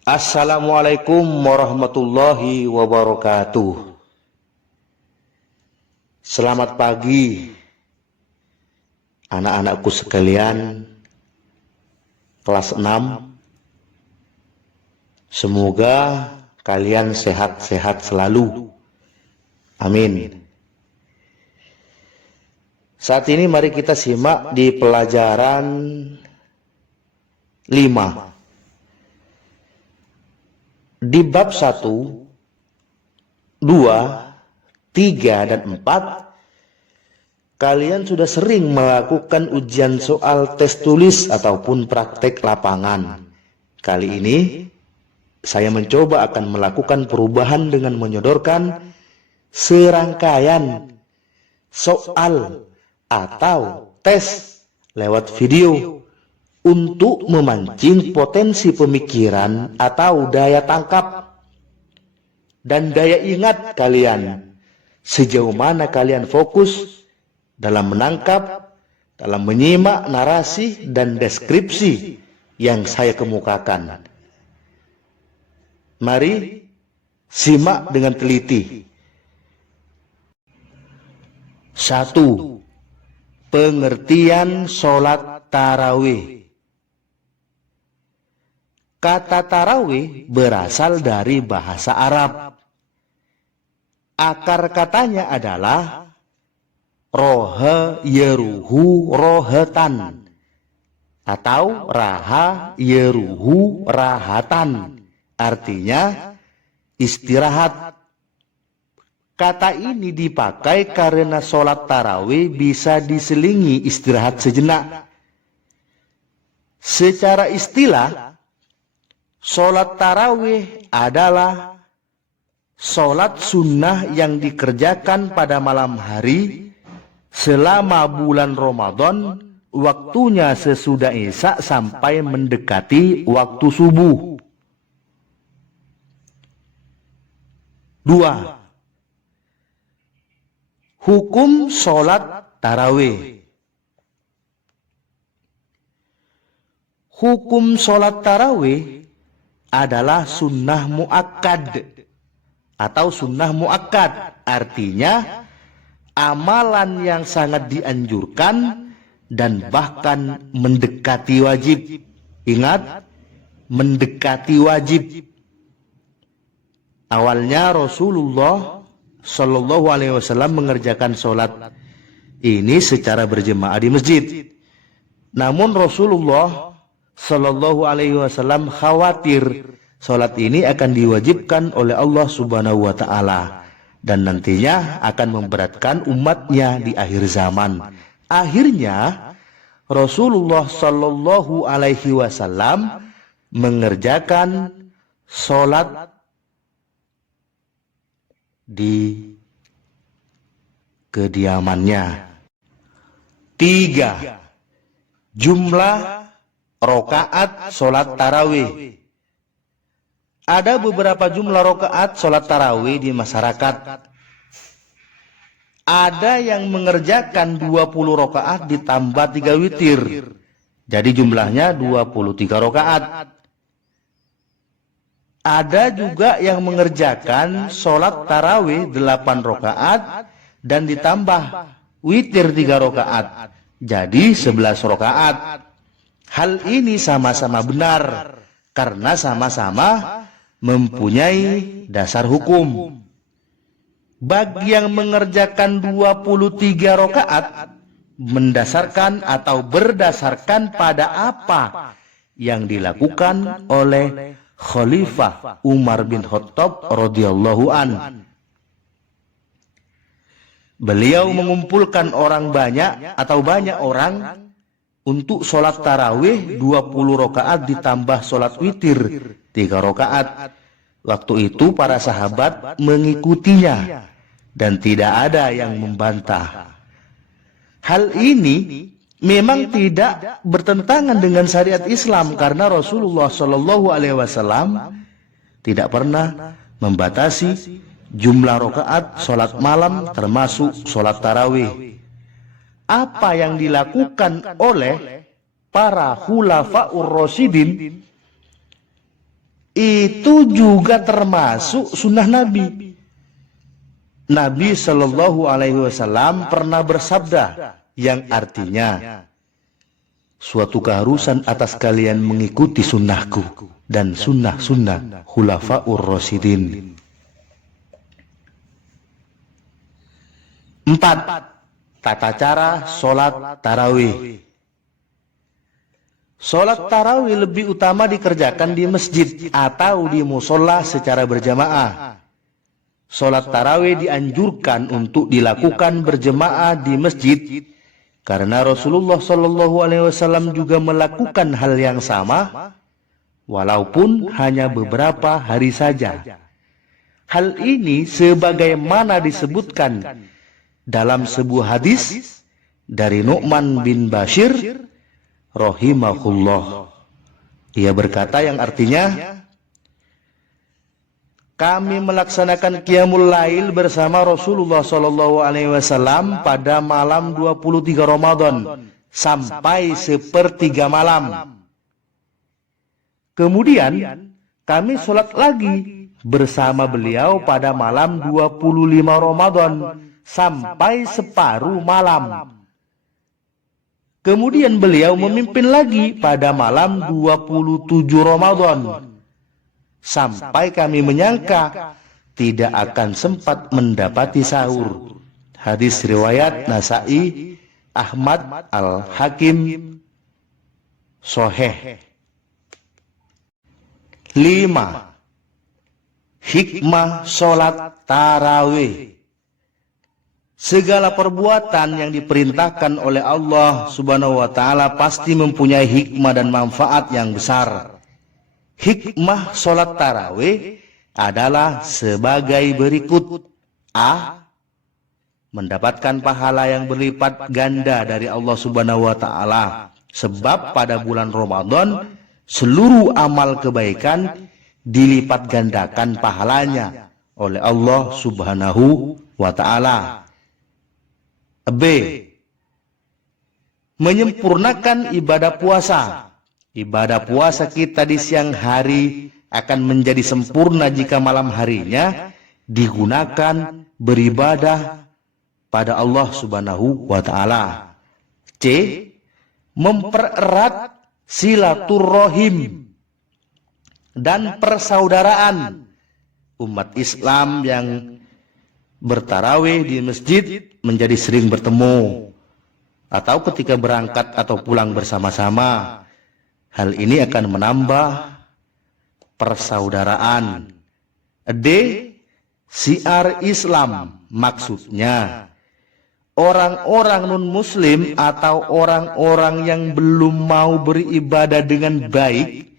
Assalamualaikum warahmatullahi wabarakatuh. Selamat pagi anak-anakku sekalian kelas 6. Semoga kalian sehat-sehat selalu. Amin. Saat ini mari kita simak di pelajaran 5. Di bab 1, 2, 3, dan 4, kalian sudah sering melakukan ujian soal tes tulis ataupun praktek lapangan. Kali ini, saya mencoba akan melakukan perubahan dengan menyodorkan serangkaian soal atau tes lewat video untuk memancing potensi pemikiran atau daya tangkap dan daya ingat kalian. Sejauh mana kalian fokus dalam menangkap, dalam menyimak narasi dan deskripsi yang saya kemukakan. Mari simak dengan teliti. 1. Pengertian sholat tarawih. Kata tarawih berasal dari bahasa Arab. Akar katanya adalah roha yeruhu rohatan atau raha yeruhu rahatan. Artinya istirahat. Kata ini dipakai karena sholat tarawih bisa diselingi istirahat sejenak. Secara istilah, sholat tarawih adalah sholat sunnah yang dikerjakan pada malam hari selama bulan Ramadan, waktunya sesudah Isya sampai mendekati waktu subuh. 2. Hukum sholat tarawih. Hukum sholat tarawih adalah sunnah muakkad atau sunnah muakkad, artinya amalan yang sangat dianjurkan dan bahkan mendekati wajib. Ingat, mendekati wajib. Awalnya Rasulullah Shallallahu Alaihi Wasallam mengerjakan sholat ini secara berjemaah di masjid. Namun Rasulullah Sallallahu Alaihi Wasallam khawatir sholat ini akan diwajibkan oleh Allah Subhanahu Wa Taala dan nantinya akan memberatkan umatnya di akhir zaman. Akhirnya Rasulullah Sallallahu Alaihi Wasallam mengerjakan sholat di kediamannya. 3. Jumlah rokaat sholat tarawih. Ada beberapa jumlah rokaat sholat tarawih di masyarakat. Ada yang mengerjakan 20 rokaat ditambah 3 witir. Jadi jumlahnya 23 rokaat. Ada juga yang mengerjakan sholat tarawih 8 rokaat dan ditambah witir 3 rokaat. Jadi 11 rokaat. Hal ini sama-sama benar karena sama-sama mempunyai dasar hukum. Bagi yang mengerjakan 23 rokaat mendasarkan atau berdasarkan pada apa yang dilakukan oleh Khalifah Umar bin Khattab radhiyallahu an. Beliau mengumpulkan orang banyak atau banyak orang untuk sholat tarawih 20 rokaat ditambah sholat witir 3 rokaat. Waktu itu para sahabat mengikutinya dan tidak ada yang membantah. Hal ini memang tidak bertentangan dengan syariat Islam karena Rasulullah Shallallahu Alaihi Wasallam tidak pernah membatasi jumlah rokaat sholat malam termasuk sholat tarawih. Apa yang dilakukan oleh para khulafaur rasyidin itu juga termasuk sunnah Nabi. Nabi Shallallahu Alaihi Wasallam pernah bersabda yang artinya, suatu keharusan atas kalian mengikuti sunnahku dan sunnah-sunnah khulafaur rasyidin. 4. Tata cara sholat tarawih. Sholat tarawih lebih utama dikerjakan di masjid atau di musola secara berjamaah. Sholat tarawih dianjurkan untuk dilakukan berjamaah di masjid karena Rasulullah Shallallahu Alaihi Wasallam juga melakukan hal yang sama, walaupun hanya beberapa hari saja. Hal ini sebagaimana disebutkan dalam sebuah hadis dari Nu'man bin Bashir rahimahullah. Ia berkata yang artinya, kami melaksanakan qiyamul lail bersama Rasulullah Shallallahu Alaihi Wasallam pada malam 23 Ramadan sampai sepertiga malam. Kemudian kami sholat lagi bersama beliau pada malam 25 Ramadan sampai separuh malam. Kemudian beliau memimpin lagi pada malam 27 Ramadan sampai kami menyangka tidak akan sempat mendapati sahur. Hadis riwayat Nasai, Ahmad, Al-Hakim, Sahih. 5. Hikmah sholat tarawih. Segala perbuatan yang diperintahkan oleh Allah Subhanahu wa Ta'ala pasti mempunyai hikmah dan manfaat yang besar. Hikmah sholat tarawih adalah sebagai berikut. A. Mendapatkan pahala yang berlipat ganda dari Allah Subhanahu wa Ta'ala. Sebab pada bulan Ramadan seluruh amal kebaikan dilipat gandakan pahalanya oleh Allah Subhanahu wa Ta'ala. B. Menyempurnakan ibadah puasa. Ibadah puasa kita di siang hari akan menjadi sempurna jika malam harinya digunakan beribadah pada Allah Subhanahu wa Ta'ala. C. Mempererat silaturrohim dan persaudaraan umat Islam yang bertarawih di masjid menjadi sering bertemu atau ketika berangkat atau pulang bersama-sama. Hal ini akan menambah persaudaraan. D. Syiar Islam, maksudnya orang-orang non-muslim atau orang-orang yang belum mau beribadah dengan baik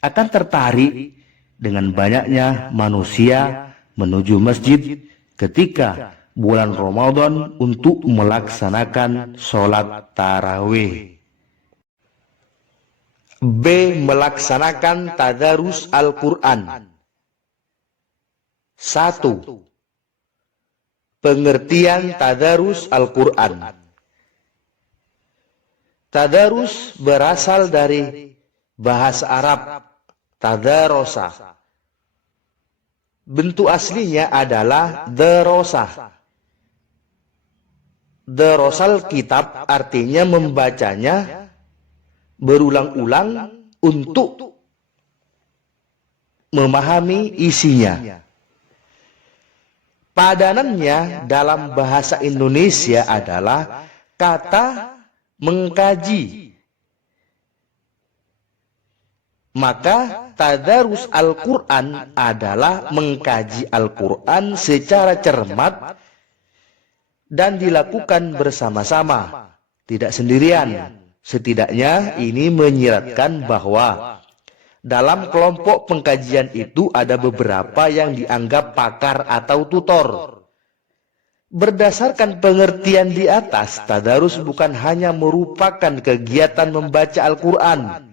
akan tertarik dengan banyaknya manusia menuju masjid ketika bulan Ramadan untuk melaksanakan sholat tarawih. B. Melaksanakan tadarus Al-Quran. 1. Pengertian tadarus Al-Quran. Tadarus berasal dari bahasa Arab tadarosa. Bentuk aslinya adalah derosah. Derosal kitab artinya membacanya berulang-ulang untuk memahami isinya. Padanannya dalam bahasa Indonesia adalah kata mengkaji. Maka tadarus Al-Quran adalah mengkaji Al-Quran secara cermat dan dilakukan bersama-sama, tidak sendirian. Setidaknya ini menyiratkan bahwa dalam kelompok pengkajian itu ada beberapa yang dianggap pakar atau tutor. Berdasarkan pengertian di atas, tadarus bukan hanya merupakan kegiatan membaca Al-Quran.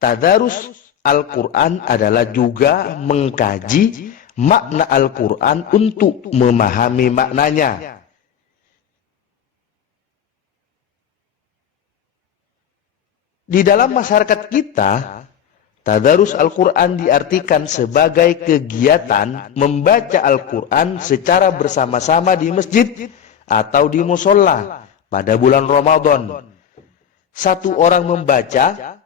Tadarus Al-Quran adalah juga mengkaji makna Al-Quran untuk memahami maknanya. Di dalam masyarakat kita, Tadarus Al-Quran diartikan sebagai kegiatan membaca Al-Quran secara bersama-sama di masjid atau di musola pada bulan Ramadan. Satu orang membaca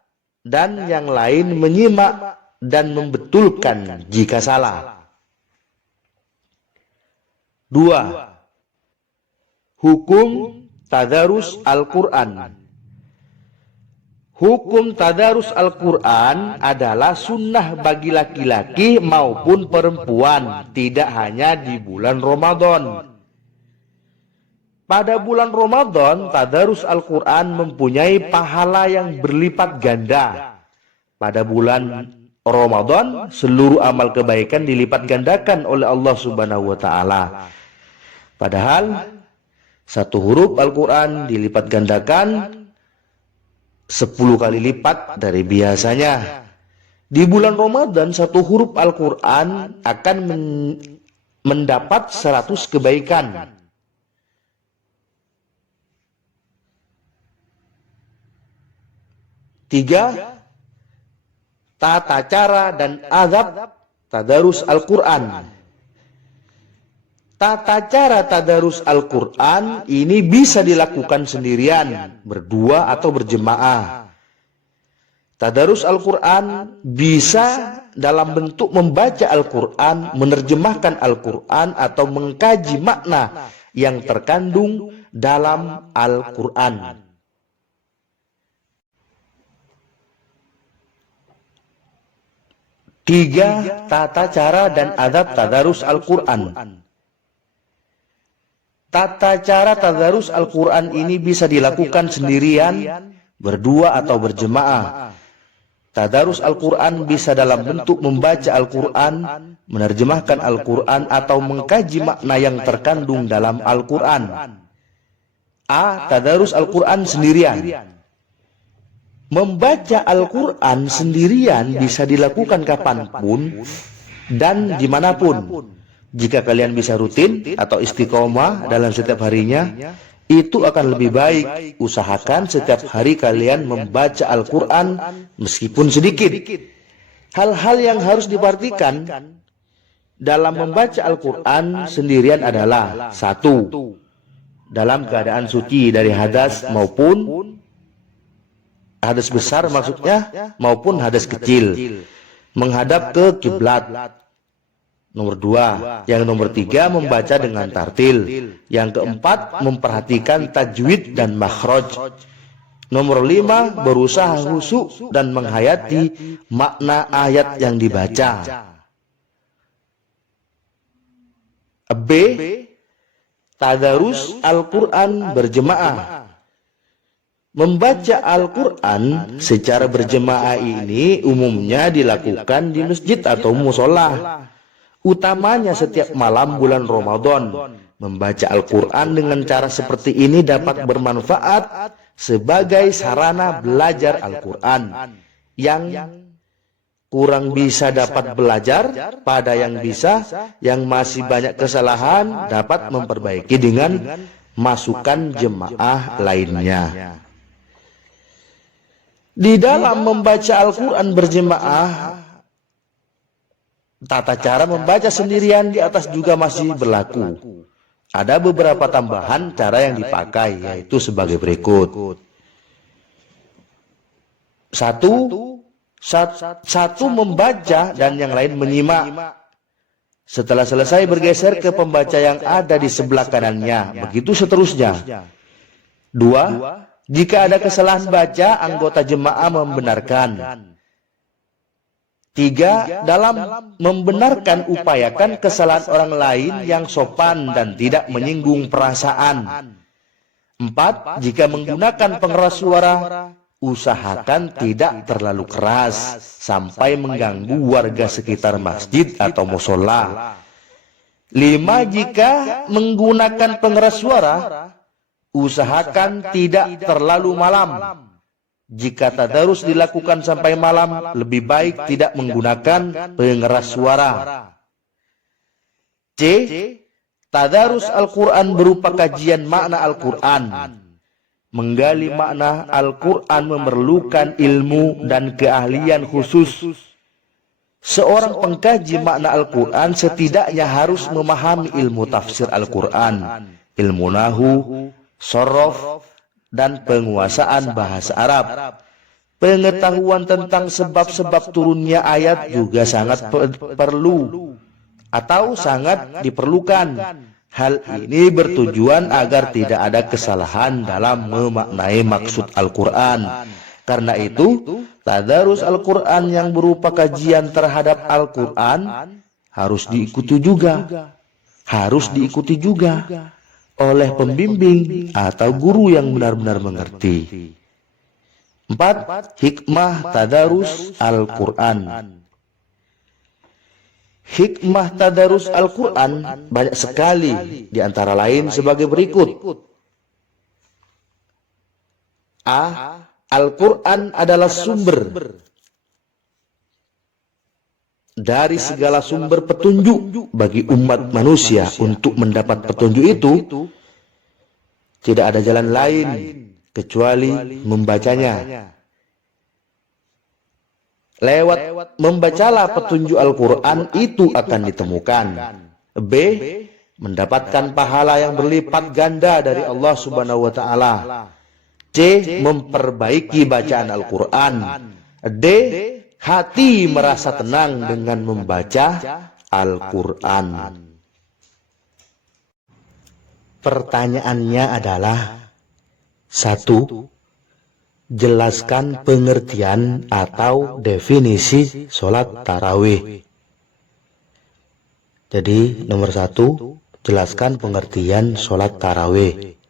dan yang lain menyimak dan membetulkan jika salah. 2. Hukum tadarus Al-Quran. Hukum tadarus Al-Quran adalah sunnah bagi laki-laki maupun perempuan, tidak hanya di bulan Ramadan. Pada bulan Ramadan, tadarus Al-Quran mempunyai pahala yang berlipat ganda. Pada bulan Ramadan, seluruh amal kebaikan dilipat gandakan oleh Allah Subhanahu wa Ta'ala. Padahal, satu huruf Al-Quran dilipat gandakan 10 kali lipat dari biasanya. Di bulan Ramadan, satu huruf Al-Quran akan mendapat 100 kebaikan. 3. Tata cara dan adab tadarus Al-Quran. Tata cara tadarus Al-Quran ini bisa dilakukan sendirian, berdua atau berjemaah. Tadarus Al-Quran bisa dalam bentuk membaca Al-Quran, menerjemahkan Al-Quran, atau mengkaji makna yang terkandung dalam Al-Quran. 3. Tata cara dan adab tadarus Al-Quran. Tata cara tadarus Al-Quran ini bisa dilakukan sendirian, berdua atau berjemaah. Tadarus Al-Quran bisa dalam bentuk membaca Al-Quran, menerjemahkan Al-Quran, atau mengkaji makna yang terkandung dalam Al-Quran. A. Tadarus Al-Quran sendirian. Membaca Al-Quran sendirian bisa dilakukan kapanpun dan dimanapun. Jika kalian bisa rutin atau istiqomah dalam setiap harinya, itu akan lebih baik. Usahakan setiap hari kalian membaca Al-Quran meskipun sedikit. Hal-hal yang harus diperhatikan dalam membaca Al-Quran sendirian adalah: 1. Dalam keadaan suci dari hadas maupun hadas besar maksudnya, maupun hadas kecil. Menghadap ke kiblat. Nomor 2. Yang nomor 3, membaca dengan tartil. Yang keempat, memperhatikan tajwid dan makhraj. Nomor 5, berusaha khusyuk dan menghayati makna ayat yang dibaca. B. Tadarus Al-Quran berjemaah. Membaca Al-Quran secara berjemaah ini umumnya dilakukan di masjid atau musola. Utamanya setiap malam bulan Ramadan. Membaca Al-Quran dengan cara seperti ini dapat bermanfaat sebagai sarana belajar Al-Quran. Yang kurang bisa dapat belajar pada yang bisa, yang masih banyak kesalahan dapat memperbaiki dengan masukan jemaah lainnya. Di dalam membaca Al-Quran berjemaah, tata cara membaca sendirian di atas juga masih berlaku. Ada beberapa tambahan cara yang dipakai, yaitu sebagai berikut. 1. Satu membaca dan yang lain menyimak. Setelah selesai bergeser ke pembaca yang ada di sebelah kanannya. Begitu seterusnya. 2. Jika ada kesalahan baca, anggota jemaah membenarkan. 3. Dalam membenarkan, upayakan kesalahan orang lain yang sopan dan tidak menyinggung perasaan. 4. Jika menggunakan pengeras suara, usahakan tidak terlalu keras sampai mengganggu warga sekitar masjid atau musola. 5. Jika menggunakan pengeras suara, usahakan tidak terlalu malam. Jika tadarus dilakukan sampai malam, lebih baik tidak menggunakan pengeras suara. C. Tadarus Al-Quran berupa kajian makna Al-Quran. Menggali makna Al-Quran memerlukan ilmu dan keahlian khusus. Seorang pengkaji makna Al-Quran setidaknya harus memahami ilmu tafsir Al-Quran, ilmu nahu, sorof, dan penguasaan bahasa Arab. Pengetahuan tentang sebab-sebab turunnya ayat juga sangat perlu atau sangat diperlukan. Hal ini bertujuan agar tidak ada kesalahan dalam memaknai maksud Al-Quran. Karena itu, tadarus Al-Quran yang berupa kajian terhadap Al-Quran harus diikuti juga oleh pembimbing atau guru yang benar-benar mengerti. 4. Hikmah tadarus Al-Quran. Hikmah tadarus Al-Quran banyak sekali, di antara lain sebagai berikut. A. Al-Quran adalah sumber dari segala sumber petunjuk bagi umat manusia. Untuk mendapat petunjuk itu, tidak ada jalan lain kecuali membacanya. Lewat membacalah petunjuk Al-Quran itu akan ditemukan. B. Mendapatkan pahala yang berlipat ganda dari Allah Subhanahu wa Ta'ala. C. Memperbaiki bacaan Al-Quran. D. Hati merasa tenang dengan membaca Al-Quran. Pertanyaannya adalah: 1. Jelaskan pengertian atau definisi sholat tarawih. Jadi nomor 1, jelaskan pengertian sholat tarawih.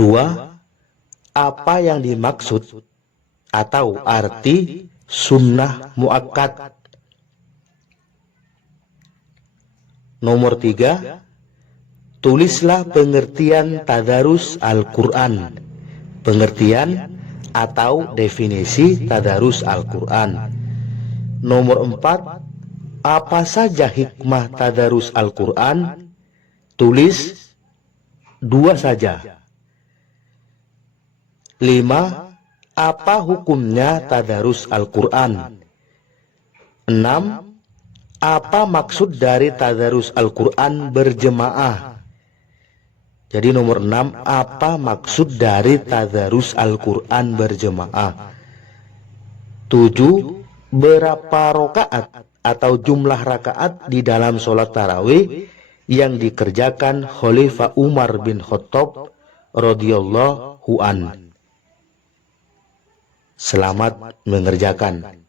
2. Apa yang dimaksud atau arti sunnah muakkad. Nomor 3, tulislah pengertian tadarus Al-Quran. Pengertian atau definisi tadarus Al-Quran. Nomor 4, apa saja hikmah tadarus Al-Quran? Tulis 2 saja. 5. Apa hukumnya tadarus Al-Quran? 6. Apa maksud dari tadarus Al-Quran berjemaah? Jadi nomor 6, apa maksud dari tadarus Al-Quran berjemaah? 7. Berapa rakaat atau jumlah rakaat di dalam sholat tarawih yang dikerjakan Khalifah Umar bin Khattab radhiyallahu an? Selamat mengerjakan.